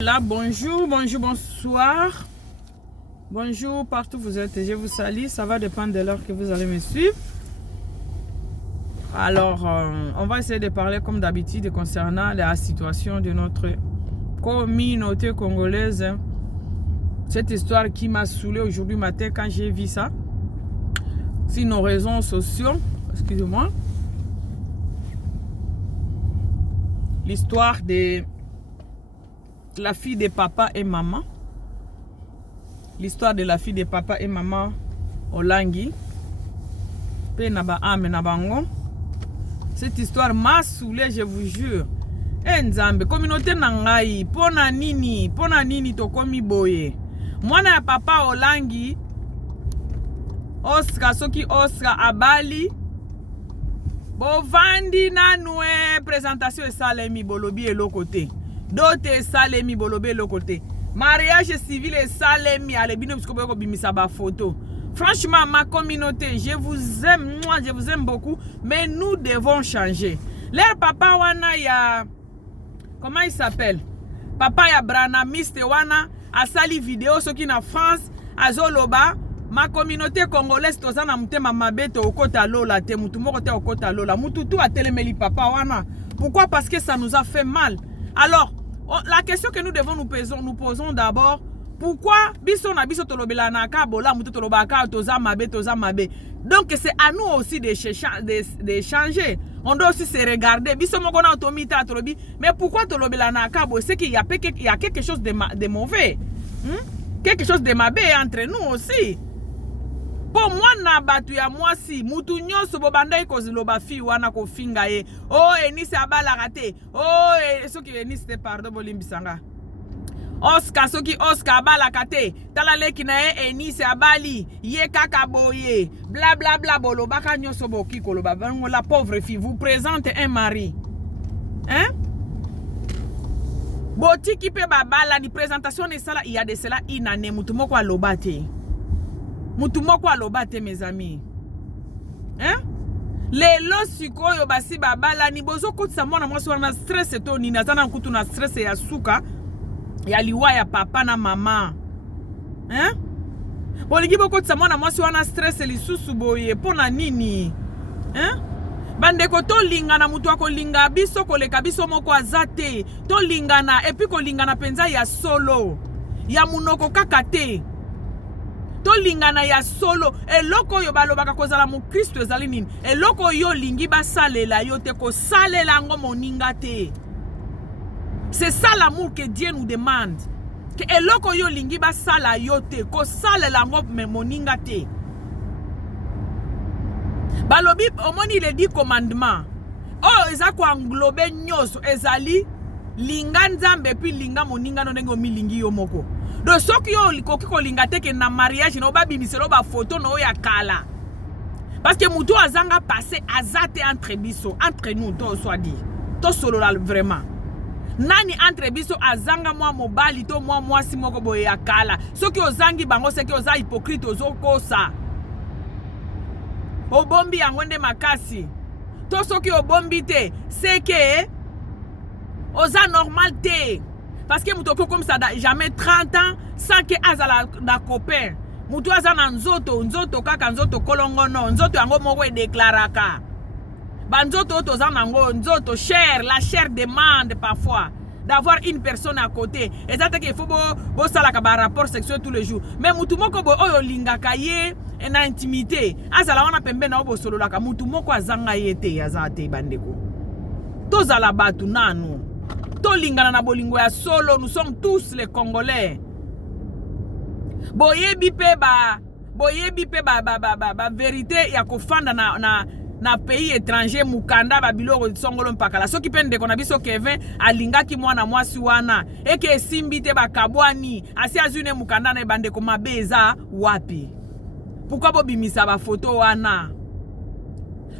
Là, bonjour, bonsoir. Bonjour, partout où vous êtes, je vous salue. Ça va dépendre de l'heure que vous allez me suivre. Alors, on va essayer de parler comme d'habitude concernant la situation de notre communauté congolaise. Cette histoire qui m'a saoulé aujourd'hui matin quand j'ai vu ça. Si nos réseaux sociaux, excusez-moi. L'histoire de la fille de papa et maman. L'histoire de la fille de papa et maman Olangi. Cette histoire m'a saoulé, je vous jure. Nzambe, communauté nangai, pona nini tokomi boye. Mwana ya papa Olangi, Oscar, soki Oscar abali. Bovandi nanue, présentation et salemi bolobi et l'autre côté. D'autres salemi bolobi et l'autre côté. Mariage civil et salemi à l'ébino parce que bimisa ba photo. Franchement, ma communauté, je vous aime, moi je vous aime beaucoup, mais nous devons changer. Leur papa wana ya, comment il s'appelle? Papa ya Brana Miste wana a sali vidéo ce qui na France a Zoloba. Ma communauté congolaise tozana mutema mabeto okota lola te mutu moko te okota lola mutu tout a telemeli papa wana. Pourquoi? Parce que ça nous a fait mal. Alors, la question que nous devons nous posons d'abord, pourquoi biso na biso tolobela na kabola mutu tolobaka toza mabe. Donc c'est à nous aussi de changer. On doit aussi se regarder. Biso moko na otomita tolobi, mais pourquoi tolobela na kabo? C'est qu'il y a quelque chose de mauvais. Quelque chose de mabe entre nous aussi. Pour moi na batu ya mwasi mutu nyonso bobanda ikoziloba fi wana ko finga ye. Oh Enise abala rate. Oh soki Enise pardon bolimbisanga. Oscar soki Oscar abala kate. Tala leki na ye Enise abali ye kaka boye. Bla bla bla bolobaka nyonso boki koloba. La pauvre fille vous présente un mari. Hein? Botiki pe babala ni présentation ne sala il y a de cela inane mutu moko alobate. Mutumoko alobate mes amis. Hein? Lelo sikoyo basi babala ni bozo kotisa mwana mwasi wana stress to ni nazana kutu na stress ya suka ya liwa ya papa na mama. Hein? Bolingi bokotisa mwana mwasi wana stress lisusu boye pona nini? Hein? Bandeko to lingana mutu ako linga biso koleka biso moko azate. To lingana epi ko lingana penza ya solo. Ya munoko kakate. To lingana ya solo eloko yo balobaka kozala mu Kristo ezali nini eloko yo lingi basalela yo te ko salela ngo moninga te. C'est ça l'amour que Dieu nous demande, que eloko yo lingi basala yo te ko salela ngo moninga te. Balobi omoni le 10 commandements oh eza ko englober nyoso ezali linga nzambe puis linga moninga no ndenge omilingi yo moko. Donc soki yo likoki kolinga te ke na mariage no babimiselo ba photo no ya kala. Parce que mutu azanga passé azate entre biso, entre nous to soit dit. To solo la vraiment. Nani entre biso azanga mwa mobali to mwa mwasi moko boye ya kala. Soki ozangi bango seki oza hypocrite ozokosa. Obombi yangonde makasi. To soki obombi te, c'est que oza normal te. Parce que moutoko comme ça jamais 30 ans sans que azala na copain. Moutou azana nzoto kaka nzoto kolongono, nzoto yango moko e déclaraka. Ba nzoto tozana ngo nzoto cher, la chair demande parfois d'avoir une personne à côté. Exactement qu'il faut bo sala ka ba rapport sexuel tous les jours. Mais moutou moko bo oyo lingaka ye en intimité. Azala wana pembe na obo solo laka moutou moko azanga yete yazate bandeko. Tozala batu nanu. Tolingana na bolingo ya solo, nous sommes tous les Congolais. Boyebi pe ba vérité ya kofanda na pays étranger mukanda ba biloko songolo mpakala. Soki pende kona biso Kevin alingaki mwana mwasi wana eke simbite ba kabwani asi azune mukanda na bande ko mabeza wapi. Pourquoi bobimisa ba photo wana?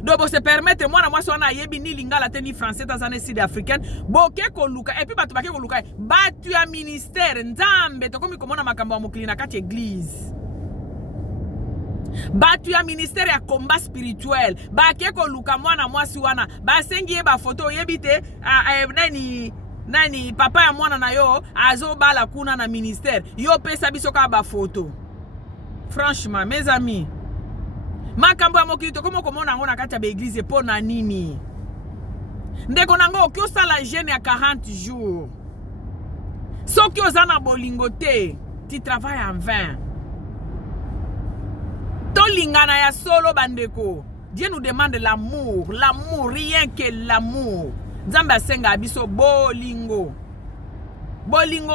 Donc se permettre moi na mwasi wana yebi ni lingala te ni français tazane sud-africaine boke koluka et puis batu bake koluka batu ya ministère nzambe to komi komona makambo ya mokili na kati église batu ya ministère ya combat spirituel bake koluka mwana mwasi wana basengi ye ba photo yebi te nani nani papa ya mwana na yo azo bala kuna na ministère yo pesa biso ka ba photo. Franchement mes amis, makambo ya mokili to komo komona ngona kati ya église po na nini? Ndeko nango kyo sala jeune ya 40 jours. Soki ozana bolingo te, tu travailles en vain. To lingana ya solo bandeko. Dieu nous demande l'amour, rien que l'amour. Nzambe asenga biso bolingo. Bolingo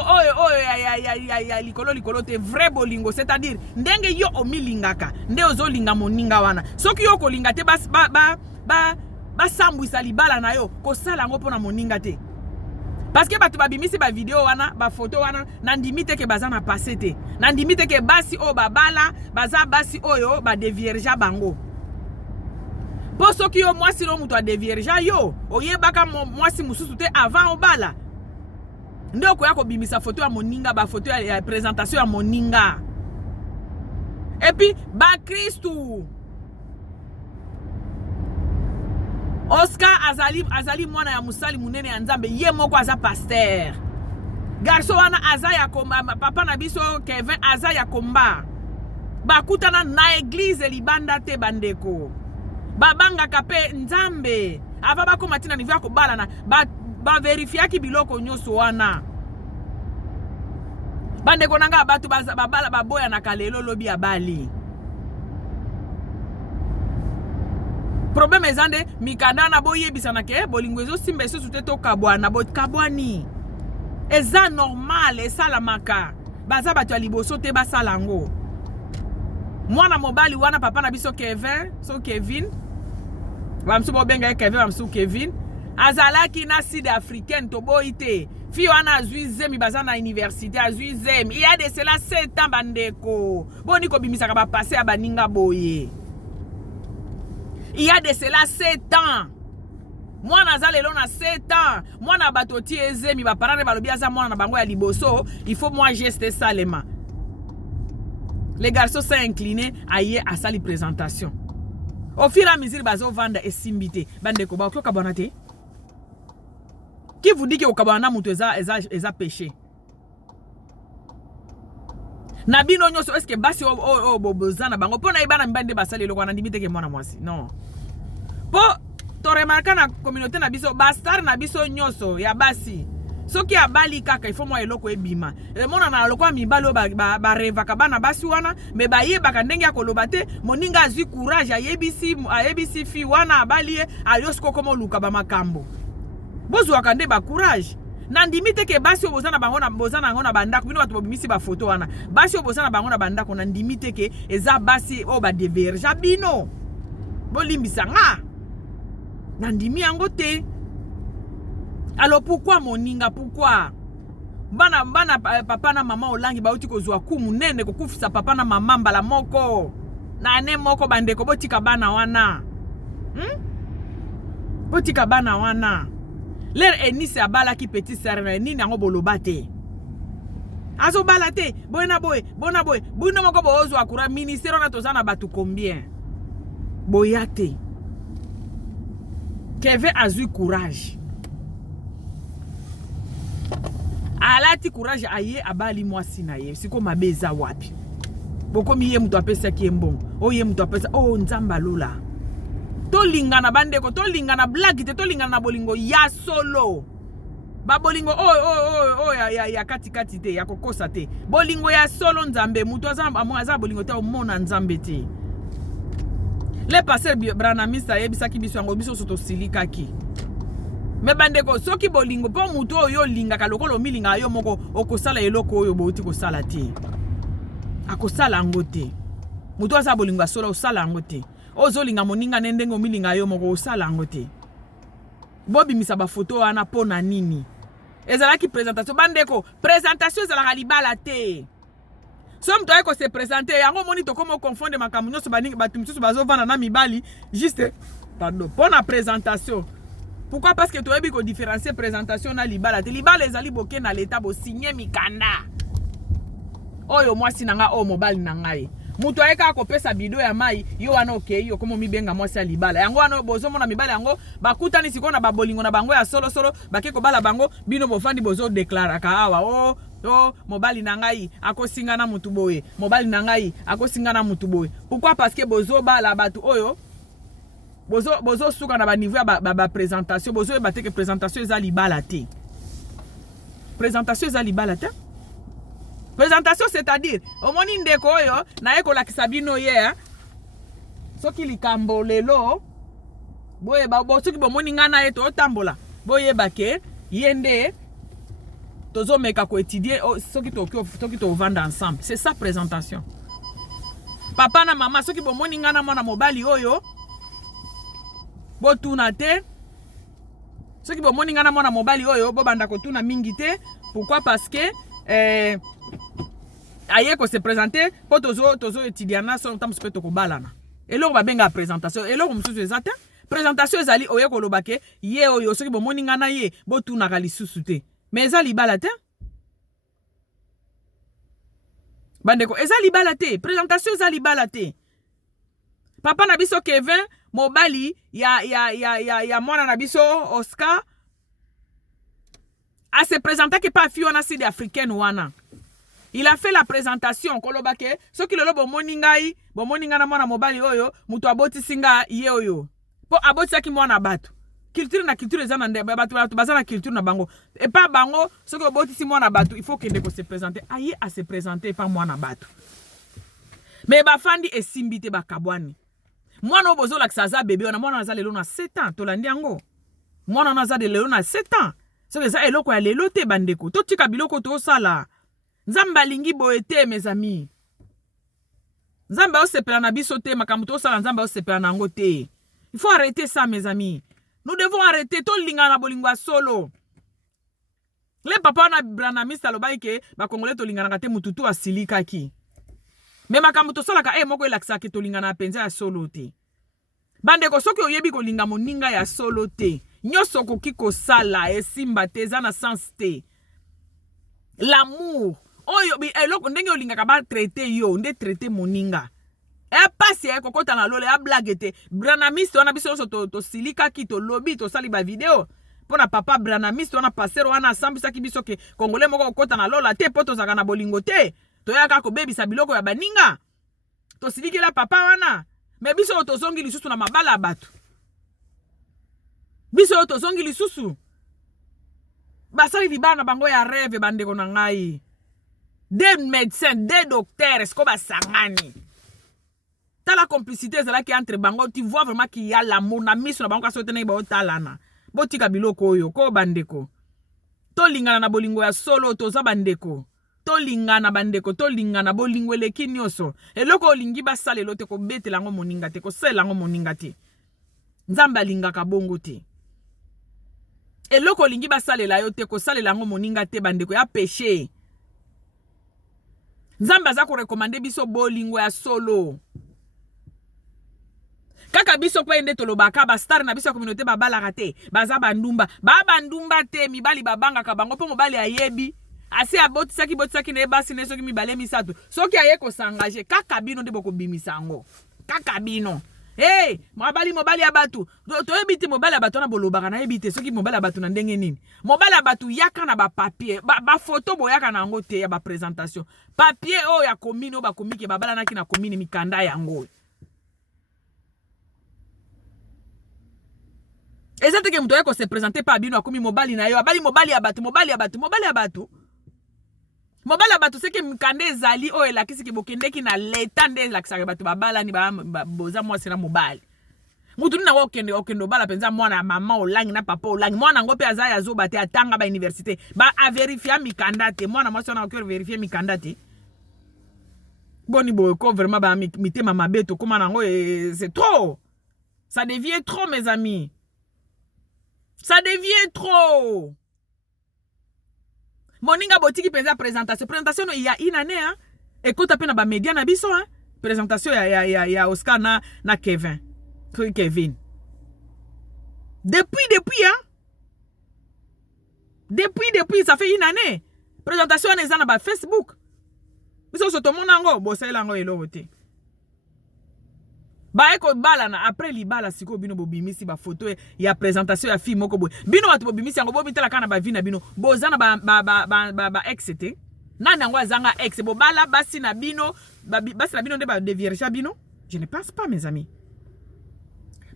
ya likolo te vrai bolingo, c'est-à-dire ndenge yo omilingaka, nde ozolinga moninga wana. Soki yo kolinga te ba sambwisa libala na yo, ko sala ngo pona moninga te. Parce que batu babimisi ba video wana, ba photo wana, nandimite ke bazana passé te. Nandimite ke basi o babala, baza basi oyo ba devierja bango. Po soki yo mwasi no mutu a devierja yo, oyebaka mwasi mususu te avant obala. Nde okoya ko bimisa photo ya moninga, ba photo ya présentation ya moninga. Et puis ba Christou. Oscar azali mwana ya musali munene ya Nzambe, ye moko aza pasteur. Garso wana aza ya komba, papa na biso Kevin aza ya komba. Bakutana na église libanda te bandeko. Babanga kape Nzambe. Ava bako matina nivya ko bala na ba verifia ki biloko nyoso wana. Bandeko nanga batu babala baboya na kalelo lobi ya bali. Problème ezande mikanda na boye bisana ke bolingo ezo simba ezo te to kabwana bot kabwani. Eza normal esala maka. Baza batu liboso te basala ngo. Mwana mobali wana papa na biso Kevin. Bamsu bobenga Kevin bamsu Kevin. Azalaki na sud africaine to boite. Fi wana azuizemi baza na université azuizemi. Il y a de cela 7 ans bandeko. Boni ko bimisaka ba passer ya baninga boye. Il y a de cela 7 ans. Moi nazale lona 7 ans. Moi na batoti ezemi ba parane balobi aza mwana na bango ya liboso, il faut moi gester salema. Les garçons sont inclinés à y à sali présentation. Au fur et à mesure bazo vanda et simbité. Bande ko ba ko kabonate. Qui vous dit que au kabana mutu eza péché? Nabino nyoso est-ce que basi o bobozana bango pona ibana mbande basali lokwana ndimite ke mwana mwasi. Non. Po to remarka na communauté na biso bastar na biso nyoso ya basi. Soki abali kaka il faut moi eloko ebima. Mona na lokwa mibalo ba revaka bana basi wana me bayebaka ndenge akoloba te moninga azwi courage ayebisi fi wana abali ayosko komo luka ba makambo. Bozwaka nde ba courage. Nandimite ke basi obozana bango na bozana ngona bandako bino batu bobimisi ba photo wana. Basi obozana bango na bandako nandimite ke eza basi o ba deverja bino. Bolimbisa nga. Nandimi yango te. Alors pourquoi moninga pourquoi? Bana papa na mama olangi bauti kozwa ku munene kokufisa papa na mama mbala moko. Na ane moko bandeko botika bana wana. Botika bana wana. L'air enise abala ki petit serre nini yango boloba te. Azo bala te, bona boy. Buno moko bozo akura ministère na tozana batu combien? Boyate. Kevin azu courage. Alati courage aye abali mwasi na ye. Siko mabeza wapi. Boko miye mtu apesa kiembongo. Oye mtu apesa Nzamba lola. Tolingana bandeko, tolingana blague te, tolingana bolingo ya solo. Ba bolingo ya kati te, ya kokosa te. Bolingo ya solo Nzambe, mutu aza bolingo te omona Nzambe te. Le passer Branamista yebisaki biso yango biso soto silikaki. Me bandeko soki bolingo po mutu oyo lingaka lokolo milinga yo moko okosala eloko oyo bouti kosala te. Akosala ngo te. Mutu aza bolingo ya solo osala ngo te. Ozolinga moninga nendengo milinga yo moko osala ngo te. Bobi misa ba photo wana pona nini. Ezalaki présentation bandeko, présentation ezalaka libala te. Somme toi ko se présenter yango moni to komo confondre makambo nyonso baninga batu misusu bazovana na mibali juste pardon pona présentation. Pourquoi? Parce que tu ebi ko différencier présentation na libala te. Libala ezali boke na l'état bo signer mikanda. Oyo mwasi nanga o mobile na ngai. mutu ayeka kopesa bido ya mai yo wana okei yo komo mibenga mwasi ya libala yango wana bozo mona mibala yango bakutani siko na babolingo na bango ya solo solo bake kobala bango bino bofandi bozo deklara ka awa mobali na ngai akosinga na mutu boye mobali na ngai akosinga na mutu boye pourquoi parce que bozo bala batu oyo bozo suka na ba niveau ya ba présentation bozo ba te que présentation eza libala te présentation eza libala te présentation c'est-à-dire omoni ndeko oyo na ekolakisa bino ye soki likambo lelo boye soki bomoni ngana ye to tambola boye bake yende tozo meka ko étudier soki to vendre ensemble c'est ça présentation papa na mama soki bomoni ngana mwana mobali oyo botuna te soki bomoni ngana mwana mobali oyo bobanda kotuna mingi te pourquoi parce que aye ko se présenter po tozo étudier na so tam speto ko balana eloko babenga présentation eloko mususu ezate présentation ezali oye ko lobake ye oyo soki bomoni ngana ye botuna ka lisusu te mais eza libala te bandeko eza libala te présentation eza libala te papa na biso Kevin mobali ya mwana na biso Oscar a se présenté que pas fille wana sud africaine wana il a fait la présentation kolobake soki lelo bomoni ngai na mwana mobali oyo mutu abotisinga ye oyo po abotisaki mwana bato culture na culture eza na bato baza na culture na bango et pas bango soki obotisi mwana bato il faut kende ko se présenter aye a se présenter pas mwana bato mais bafandi esimbi te bakabwani mwana obozo la ksaza bébé ona mwana aza lelo na 7 ans tolandi yango mwana aza de lelo na 7 ans soki eza eloko ya lelo te bandeko totika biloko tosala nzambe alingi boye te mes amis nzambe osepela na biso te makambo tosala nzambe osepela na yango te il faut arrêter ça mes amis nous devons arrêter tolinga na bolingo ya solo le papa na branamiste alobaki ke bakongole tolingana te mututu asilikaki mais makambo tosalaka moko elakisaki tolingana na penza ya solo te bandeko soki oyebi kolinga moninga ya solo te nyonso koki kosala esimba te eza na sens te l'amour oyo eloko ndenge olingaka ba traité yo nde traité moninga pasi kokota na lole ya blague te branamiste wana biso nyonso tosilikaki tolobi tosali ba video pona papa branamiste wana pasero wana asambisaki biso ke kongole moko kokota na lola te po tozaka na bolingo te toyaka kobebisa biloko ya baninga tosilikela papa wana me biso tozongi lisusu na mabala ya bato biso tozongi lisusu basali libana bango ya rêve bandeko na ngai des médecins des docteurs esko basangani tala complicité ezalaki entre bango tu vois vraiment qu'il y a l'amour na miso na bango kasi otene baotalana botika biloko oyo ko bandeko tolingana na bolingo ya solo toza bandeko tolingana bandeko tolingana bolingo eleki nyonso eloko olingi basala elo te kobetela yango moninga te kosala yango moninga te nzambe alingaka bongo te eloko olingi basalela yo te kosalela yango moninga te bandeko ya péché nzambe aza korekomande biso bolingo ya solo kaka biso pe nde tolobaka ba star na biso communauté babalaka te baza bandumba bandumba te mibali babangaka bango po mobali ayebi asi abotisaki na ebasi ne soki mibale misato soki aye kosangaje kaka bino nde bokobimisa yango kaka bino mobali ya batu toyebi te mobali ya batu na bolobaka na yebi te soki mobali ya batu na ndenge nini mobali ya batu yaka na bapapier bafoto boyaka na yango te ya baprésentation papier oyo ya komini oyo bakomiki babalanaki na komini mikanda yango eza teke mutu aye kose présenter pa bino akomi mobali na yo abali mobali ya batu seke mikanda ezali oyo elakisi ke bokendeki na leta nde elakisaka bato babalani boza mwasi na mobali mutu nina okende obala penza mwana mama olangi na papa olangi mwana ngo pe aza ya zoba te atanga ba université a vérifier mikanda te mwana mwasi wana okyo vérifier mikanda te boni boye ko vraiment ba mitema mabeto koma nango c'est trop ça devient trop mes amis ça devient trop moninga botiki penza présentation il y a une année écoute pe na ba média na biso présentation ya Oscar na Kevin depuis ça fait une année présentation na za na ba Facebook biso so to monango bosela ngo elo te Ba eko bala na après libala siko bino bobimisi ba photo ya présentation ya film moko boy. Bino watu bobimisi yango bobitela kana ba vina bino. Bozana ba ex te. Nani yango azanga ex bo bala basi na bino basi na bino nde ba devierge bino? Je ne pense pas mes amis.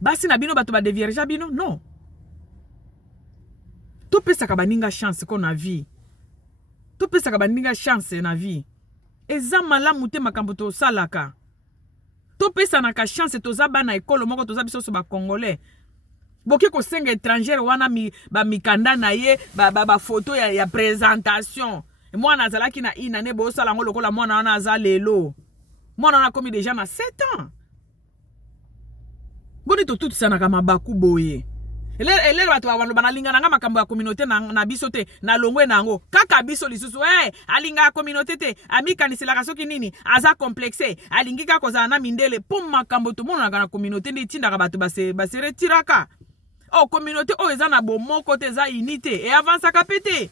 Basi na bino bato ba devierge bino? Non. To pesa ka baninga chance ko na vie. To pesa ka baninga chance na vie. Eza malamu te makambo to salaka. To pesa na ka chance toza bana ekolo moko toza biso so ba congolais. Boki ko senga étranger wana ba mikanda na ye ba photo ya présentation. Mwana azalaki na ina ne bo sala ngo lokola mwana wana aza lelo. Mwana na komi déjà na 7 ans. Boni to tout sana kama baku boye. Ele bato banalinga nanga makambo ya communauté na biso te na longwe nango kaka biso lisusu alinga communauté te amikanisela soki nini aza complexé alingika kozala na mindele po makambo to mona na communauté ndi tindaka bato base retiraka communauté eza na bomoko te eza unité et avance ka pété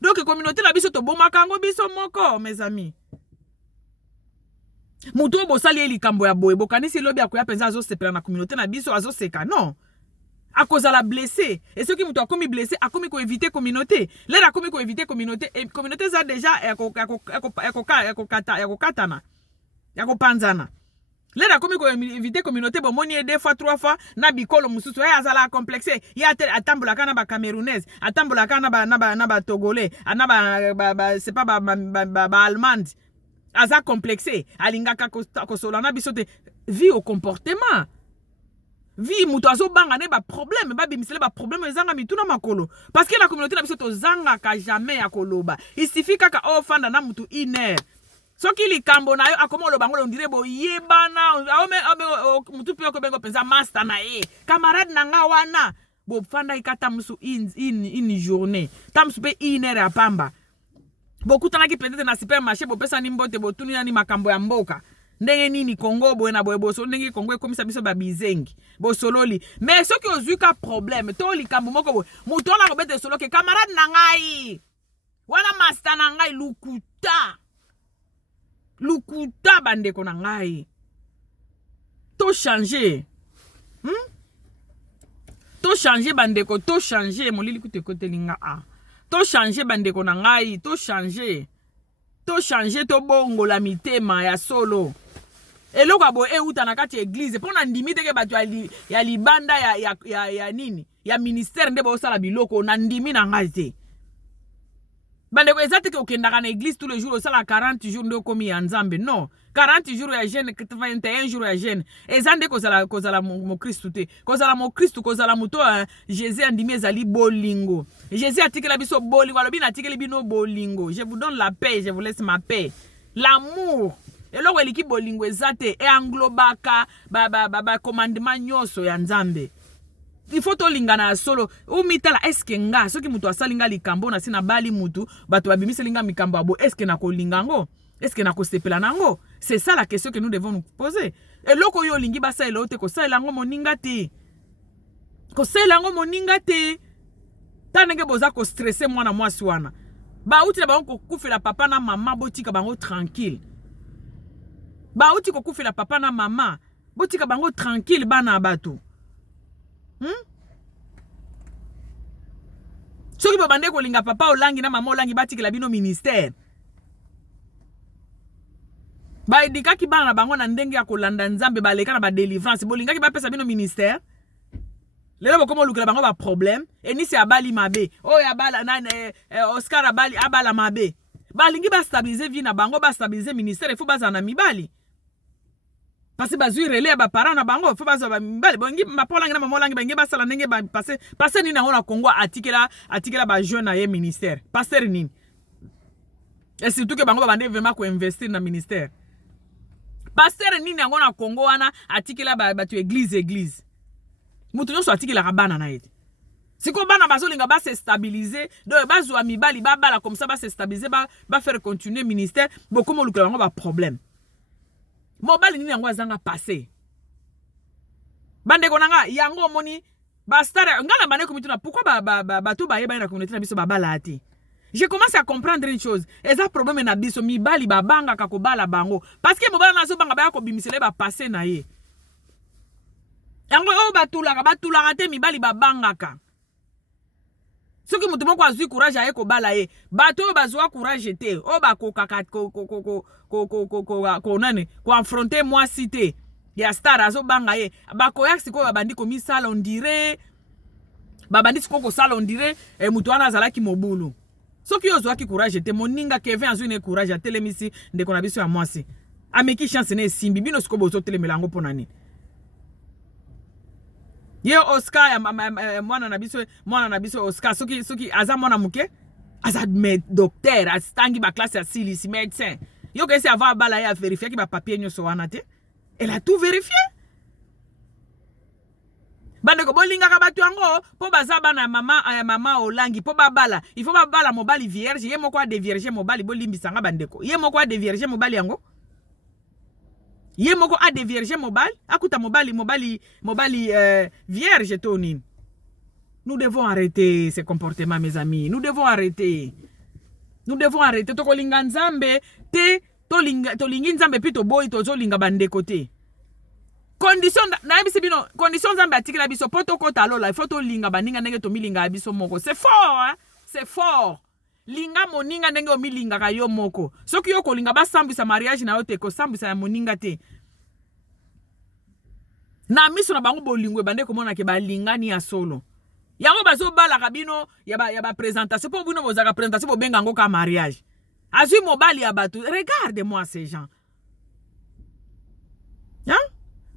donc communauté na biso to bomaka ngo biso moko mes amis muto bosali likambo ya boye bokanisi lobi akoya penza azo sepela na communauté na biso azo seka non. A cause de la blessé. Et ceux qui m'ont commis blessé, a commis qu'on éviter communauté. Là, a commis qu'on éviter communauté. Et communauté, ça déjà, katana. Yako panzana. Là, a commis qu'on éviter communauté. Bon, moni 2 fois, 3 fois. Na bikolo mususu. Azala complexé. Ya atambola kana ba camerounaise. Atambola kana ba togolais. C'est pas ba allemande. Aza complexé. Alingaka kosolana bisote. Vie au comportement. Vi muto azo banga ne ba problème ba bimisele ba problème ezanga mituna makolo parce que la communauté na biso to zanga ka jamais ya koloba il suffit kaka ofanda na mutu iner soki likambo na yo akoma lo bango ndire bo yebana mutu pe ko bengo penza master na camarade na nga wana bo fanda ikata musu in journée tamsu pe iner ya pamba bo kutana ki peut-être na supermarché bo pesa ni mbote bo tuni ni makambo ya mboka ndenge nini Congo boye na boye boso ndenge Congo ekomisa biso ba bizengi bosololi mais soki ozuka problème to likambo moko boye muto na robete solo ke camarade na ngai wana master na ngai lukuta bandeko na ngai to changer to changer bandeko to changer molili kute kote linga to changer bandeko na ngai to changer to bongo la mitema ya solo eloko abo euta na kati église pona ndimi teke bato ya libanda ya nini ya ministère nde bo sala biloko na ndimi na ngai te bande ko ezate ke okendaka na église tous les jours osala 40 jours nde komi ya nzambe non 40 jours ya jeûne 21 jours ya jeûne ezande kozala mo Christ te kozala mo Christ kozala muto Jésus andimi ezali bolingo Jésus atikela biso bolingo alobi na atikeli bino bolingo je vous donne la paix je vous laisse ma paix l'amour eloko eliki bolingo ezate e englobaka ba commandement nyoso ya nzambe il faut to lingana solo umitala eske nga soki muto asalinga likambo na sina bali mutu bato babimiselinga mikambo abo eske na kolingango eske na kosepela nango c'est ça la question que nous devons nous poser eloko yo lingi basa elote ko saelango moninga te tanenge boza ko stresser mwana mwasi wana ba uti na bango kokufela papa na mama botika bango tranquille ba uti kokufela papa na mama botika bango tranquille bana bato soki bobande kolinga papa olangi na mama olangi batikela bino ministère ba edikaki bana na bango na ndenge ya kolanda nzambe baleka na ba délivrance bolingaki bapesa bino ministère lelo bokomo lukela bango ba problème enisi abali mabe abala Oscar abala mabe balingi ba stabiliser vie na bango ba stabiliser ministère il faut bazana mibali parce que bazui relais ba parents na bango faut bazana mibali bongi mapolangi na mamolangi bangi basala ndenge ba passer ni na Congo atikela ba jeune na ye ministère passer nini et surtout que bango bande vraiment ko investir na ministère passer nini yango na Congo wana atikela ba tu église mutu nyonso atikela bana na yete siko bana bazolinga ba se stabiliser donc bazwa mibali ba bala comme ça ba se stabiliser ba faire continuer ministère beaucoup mo lukela bango ba problème mobali nini yango azanga passé bande konanga yango moni ba star ngala bane ko mituna pourquoi ba to ba yeba na communauté na biso ba bala ati je commence à comprendre une chose eza problème na biso mibali ba banga ka ko bala bango parce que mobali nazo banga ba ko bimisele ba passé na ye yango o batulaka te mibali babangaka. Soki mutu moko azwi courage aye ko bala ye, bato bazwa courage te, o bakokaka ko nani, ko affronter moi cité. Ya star azo banga ye, bakoyak siko babandi ko misala on dirait, babandi siko ko sala on dirait, e mutu wana azalaki mobulu. Soki ozwa ki courage te, moninga Kevin azwi ne courage a telemisi ndeko na biso ya mwasi. Ameki chance ne simbi bino siko bozo telemelango ponani. Ye Oscar ya mwana na biso Oscar soki aza mwana muke aza docteur astangi ba classe ya silisi médecin yo kesi avoir bala ya vérifier ki ba papier nyoso wana te. Elle a tout vérifié. Bande ko bolinga ka batu yango po baza bana mama olangi po babala il faut babala mobali vierge ye moko a de vierge mobali bolimbisanga bandeko ye moko a de vierge mobali yango. Ye moko a de vierge mobile, akuta mobali vierge Tony. Nous devons arrêter ces comportements, mes amis. Nous devons arrêter. Nous devons arrêter. Toko linga nzambe te to lingi nzambe pito boy to zo linga bande côté. Condition na bisi bino condition nzambe atikela biso poto kota lola il faut to linga baninga ndenge to milinga biso moko. C'est fort, hein? C'est fort. Linga moninga ndenge o milinga ka yo moko. Soki yo ko linga ba sambisa mariage na yo te ko sambisa ya moninga te. Na miso na bango bolingwe bande ko mona ke ba lingani ya solo. Yango bazo bala kabino ya ba présentation po bino bozaka présentation bo benga ngo ka mariage. Azui mobali ya batu. Regardez-moi ces gens. Hein?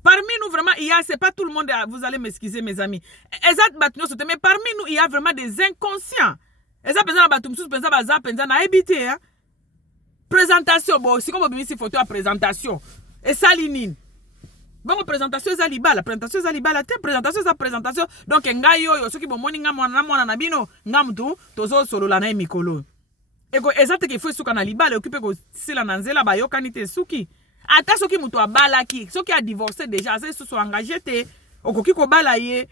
Parmi nous vraiment il y a c'est pas tout le monde vous allez m'excuser mes amis. Exact batu no sote mais parmi nous il y a vraiment des inconscients. Eza penza na batum sous penza baza penza na habité hein. Présentation bon si comme bimisi photo à présentation et salinine. Bon présentation eza libala présentation eza libala te présentation eza présentation donc ngai yo soki bo moni nga mwana na bino nga mtu tozo solo la na mikolo. Eko ezate ke faut suka na libala occuper ko sila na nzela ba yokani te suki. Ata soki mtu abalaki soki a divorcé déjà c'est so engagé te okoki ko bala ye.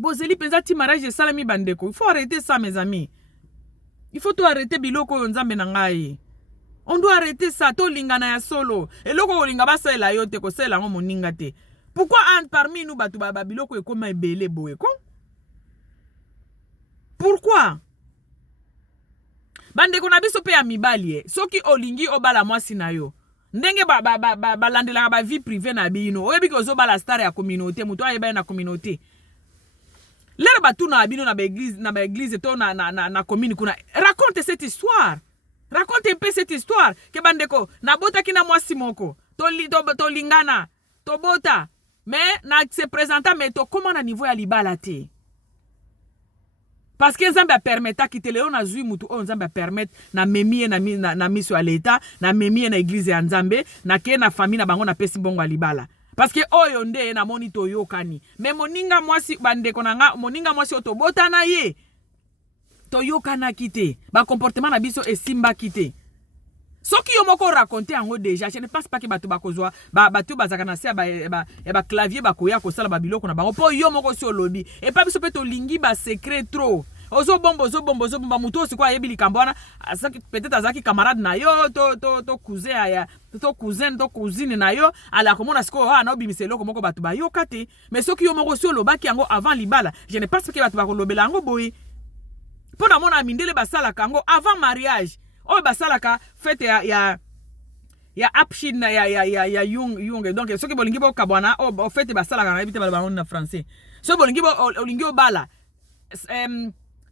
Bozeli penza ti mariage salami bandeko. Il faut arrêter ça mes amis. Il faut tout arrêter biloko nzambe na ngai. On doit arrêter ça to lingana ya solo. Et loko linga ba sala yo te ko sala ngo moninga te. Pourquoi parmi nous batu ba biloko e koma ebele boye ko? Pourquoi? Bandeko na biso pe ya mibali soki olingi obala mwasi na yo. Ndenge ba landela ba vie privée na bino. Oyebi ko zo bala star ya communauté, muto ayeba na communauté. L'air batu na abino na ba église to na commune kuna. Raconte cette histoire. Raconte un peu cette histoire. Que bandeko na bota kina mwasi moko. To lingana. To bota. Mais na se présenta mais to comment na niveau ya libala te. Parce que nzambe a permettre ki leo na zui mutu o nzambe a permettre na memie na miso ya leta, na memie na église ya nzambe, na ke na famille na bango na pesi bongo libala. Parce que oyo nde na moni to yokani. Mais moninga mwasi bandeko nanga moninga mwasi oto bota na ye. To yokana kite. Ba comportement na biso esimba kite. Soki yo moko raconter yango déjà, je ne pense pas que batu bakozwa batu bazaka na se ba clavier bakoya ko sala ba biloko na bango po yo moko so lobby. Et pas biso pe to lingi ba secret trop. Ozo bombo muto si kwa yebi likambona peut-être azaki camarade na yo to cousin ya to cousine na yo ala komona siko na obimise loko moko batu ba yo kate mais soki yo moko so lobaki yango avant libala je ne pense pas que batu ba kolobela yango boy pona mona mindele basala kango avant mariage o basalaka fête ya apshin ya yung donc soki bolingi bo kabwana o fête basalaka na ebite bala na français so bolingi bo olingi obala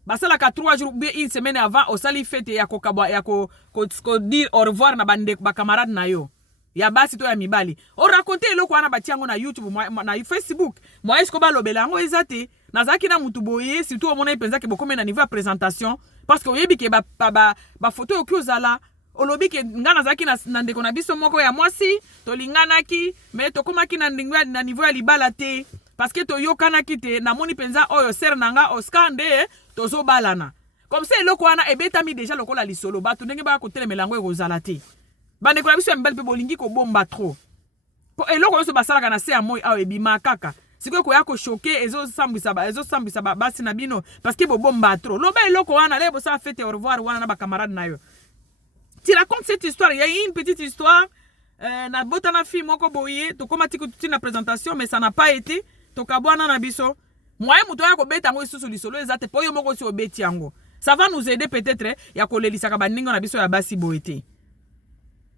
basalaka 3 jours bien une semaine avant au sali fête ya kokabwa ya ko dire au revoir na bande ba camarade na yo ya basi to ya mibali o raconter eloko wana batiango na YouTube na Facebook moi est-ce ko ba lobela ngo ezate nazaki na mutu boye surtout omona ipenza ke bokome na niveau ya présentation parce que oyebi ke ba photo okiozala olobi ke ngana zaki na ndeko na biso moko ya mwasi to linganaki mais to komaki na niveau ya libala te parce que to yokana kite na moni penza oyo ser nanga Oscar nde tozo balana comme ça eloko wana ebetami déjà lokola lisolo batu ndenge ba ko telemelango ekozala te bande ko biso mbel pe bolingi ko bomba trop po eloko so basalaka na se ya moi awe bima kaka siko ko yako choquer ezo sambisa basi na bino parce que bo bomba trop loba eloko wana lebo ça fête au revoir wana na ba camarade na yo. Tu racontes cette histoire, il y a une petite histoire na bota na fille moko boye to koma tiki tuti na présentation mais ça n'a pas été to kabwana na biso moyen muto ya ko beta ngo isusu lisolo ezate po yo moko si obeti yango ça va nous aider peut-être ya ko lelisa ka baningo na biso ya basi boete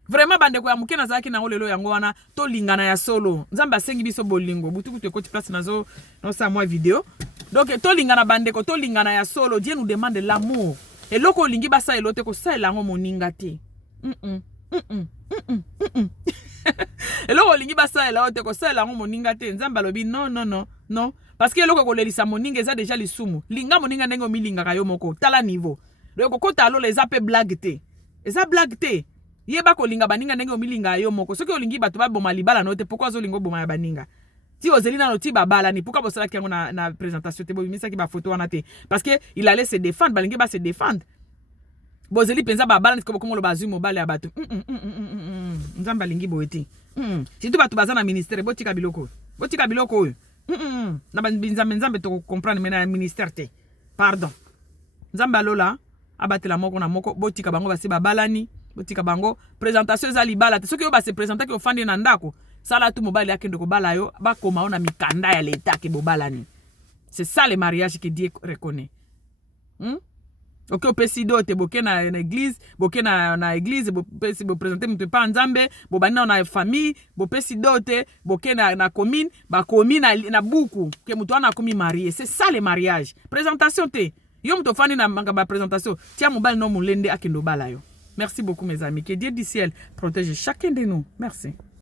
vraiment bande ko ya mukena zaki na lelo yango wana to lingana ya solo nzamba asengi biso bolingo butuku te koti place nazo no sa moi vidéo donc to lingana bande ko to lingana ya solo Dieu nous demande l'amour et loko lingi basa elote ko sa elango moninga te eloko lingi basa elote ko sa elango moninga te nzamba lobi non parce que eloko ko lelisa moninga eza déjà lisumu linga moninga ndenge omilinga ka yo moko tala niveau loko kota lo les ape blague te eza blague te yeba ko linga baninga ndenge omilinga yo moko soki olingi bato ba boma libala no te pourquoi zo lingo boma ya baninga ti ozelina no ti babala ni pourquoi bosala kiango na présentation te bo misa ki ba photo wana te parce que il allait se défendre balingi ba se défendre bozeli penza babala ni ko komolo bazui mobile ya bato nzamba lingi boeti si tu bato bazana ministère botika biloko oyo na nzambe to comprendre mena ministère te pardon nzamba lola abatela moko na moko botika bango basi babalani botika bango présentation za libala te soki yo ba se présenter ki ofandi na ndako sala tu mobile yakende ko bala yo ba koma ona mikanda ya l'état ke bobalani c'est ça le mariage que Dieu reconnaît ok opesi dote boke na église boke na église bopesi bo présenter mutu pa nzambe bo banina na famille bopesi dote boke na commune ba commune na buku ke mutu ana komi marié c'est ça le mariage présentation te yo mutu fandi na ba présentation tia mobile no mulende akendo bala yo. Merci beaucoup mes amis, que Dieu du ciel protège chacun de nous. Merci.